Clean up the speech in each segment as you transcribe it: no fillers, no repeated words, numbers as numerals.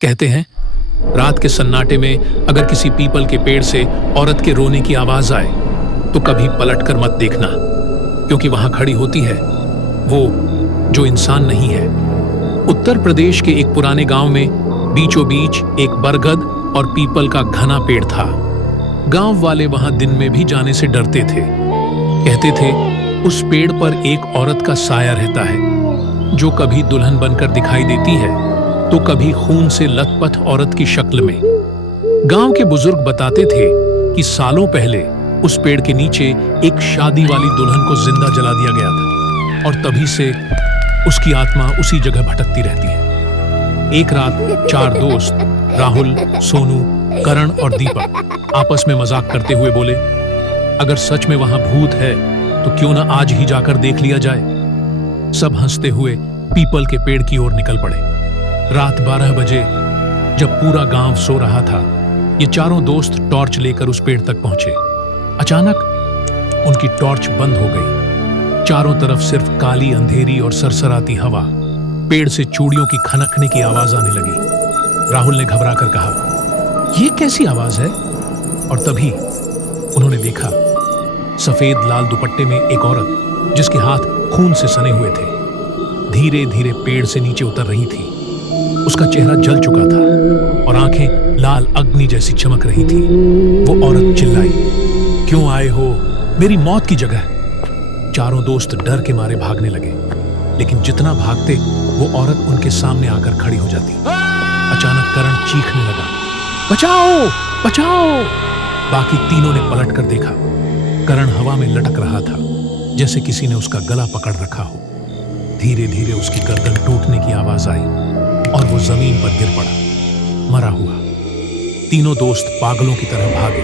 कहते हैं रात के सन्नाटे में अगर किसी पीपल के पेड़ से औरत के रोने की आवाज आए तो कभी पलटकर मत देखना, क्योंकि वहां खड़ी होती है वो जो इंसान नहीं है। उत्तर प्रदेश के एक पुराने गांव में बीचों बीच एक बरगद और पीपल का घना पेड़ था। गांव वाले वहां दिन में भी जाने से डरते थे। कहते थे उस पेड़ पर एक औरत का साया रहता है जो कभी दुल्हन बनकर दिखाई देती है तो कभी खून से लथपथ औरत की शक्ल में। गांव के बुजुर्ग बताते थे कि सालों पहले उस पेड़ के नीचे एक शादी वाली दुल्हन को जिंदा जला दिया गया था और तभी से उसकी आत्मा उसी जगह भटकती रहती है। एक रात 4 दोस्त राहुल, सोनू, करण और दीपक आपस में मजाक करते हुए बोले, अगर सच में वहां भूत है तो क्यों ना आज ही जाकर देख लिया जाए। सब हंसते हुए पीपल के पेड़ की ओर निकल पड़े। रात 12 बजे जब पूरा गांव सो रहा था, ये चारों दोस्त टॉर्च लेकर उस पेड़ तक पहुंचे। अचानक उनकी टॉर्च बंद हो गई। चारों तरफ सिर्फ काली अंधेरी और सरसराती हवा। पेड़ से चूड़ियों की खनकने की आवाज आने लगी। राहुल ने घबराकर कहा, यह कैसी आवाज है? और तभी उन्होंने देखा सफेद लाल दुपट्टे में एक औरत जिसके हाथ खून से सने हुए थे, धीरे धीरे पेड़ से नीचे उतर रही थी। उसका चेहरा जल चुका था और आंखें लाल अग्नि जैसी चमक रही थी। वो औरत चिल्लाई, क्यों आए हो मेरी मौत की जगह? चारों दोस्त डर के मारे भागने लगे, लेकिन जितना भागते वो औरत उनके सामने आकर खड़ी हो जाती। अचानक करण चीखने लगा, बचाओ बचाओ! बाकी तीनों ने पलट कर देखा। करण हवा में लटक रहा था जैसे किसी ने उसका गला पकड़ रखा हो। धीरे धीरे उसकी गर्दन टूटने की आवाज आई और वो जमीन पर गिर पड़ा, मरा हुआ। तीनों दोस्त पागलों की तरह भागे,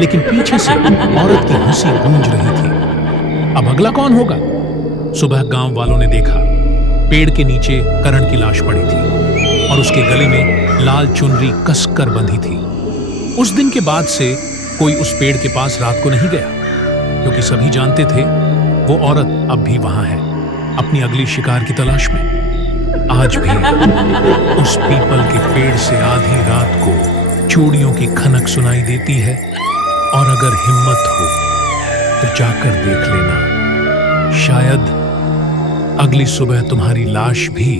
लेकिन पीछे से औरत की हंसी गूंज रही थी। अब अगला कौन होगा? सुबह गांव वालों ने देखा पेड़ के नीचे करण की लाश पड़ी थी और उसके गले में लाल चुनरी कसकर बंधी थी। उस दिन के बाद से कोई उस पेड़ के पास रात को नहीं गया, क्योंकि सभी जानते थे वो औरत अब भी वहां है, अपनी अगली शिकार की तलाश में। आज भी उस पीपल के पेड़ से आधी रात को चूड़ियों की खनक सुनाई देती है, और अगर हिम्मत हो तो जाकर देख लेना, शायद अगली सुबह तुम्हारी लाश भी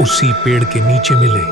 उसी पेड़ के नीचे मिले।